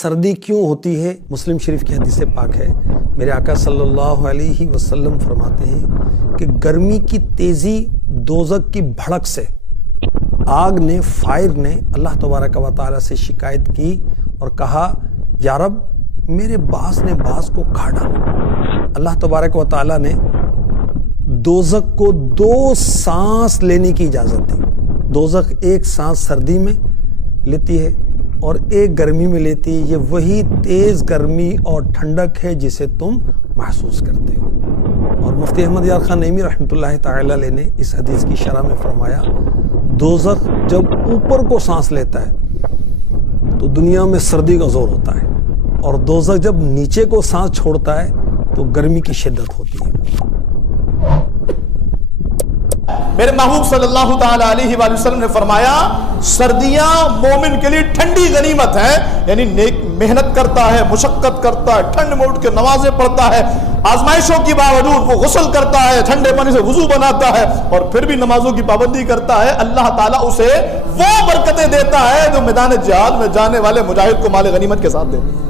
سردی کیوں ہوتی ہے؟ مسلم شریف کی حدیث پاک ہے، میرے آقا صلی اللہ علیہ وسلم فرماتے ہیں کہ گرمی کی تیزی دوزخ کی بھڑک سے آگ نے، فائر نے اللہ تبارک و تعالیٰ سے شکایت کی اور کہا یا رب میرے باز نے باز کو کھا ڈالا۔ اللہ تبارک و تعالیٰ نے دوزخ کو 2 سانس لینے کی اجازت دی۔ دوزخ ایک سانس سردی میں لیتی ہے اور ایک گرمی میں لیتی ہے۔ یہ وہی تیز گرمی اور ٹھنڈک ہے جسے تم محسوس کرتے ہو۔ اور مفتی احمد یار خان نعیمی رحمۃ اللہ تعالی علیہ نے اس حدیث کی شرح میں فرمایا، دوزخ جب اوپر کو سانس لیتا ہے تو دنیا میں سردی کا زور ہوتا ہے، اور دوزخ جب نیچے کو سانس چھوڑتا ہے تو گرمی کی شدت ہوتی ہے۔ میرے محبوب صلی اللہ تعالی علیہ وآلہ وسلم نے فرمایا سردیاں مومن کے لیے ٹھنڈی غنیمت ہے، یعنی محنت کرتا ہے، مشقت کرتا ہے، ٹھنڈ میں اٹھ کے نمازیں پڑھتا ہے، آزمائشوں کی باوجود وہ غسل کرتا ہے، ٹھنڈے پانی سے وضو بناتا ہے اور پھر بھی نمازوں کی پابندی کرتا ہے، اللہ تعالیٰ اسے وہ برکتیں دیتا ہے جو میدان جہاد میں جانے والے مجاہد کو مال غنیمت کے ساتھ دیتا ہے۔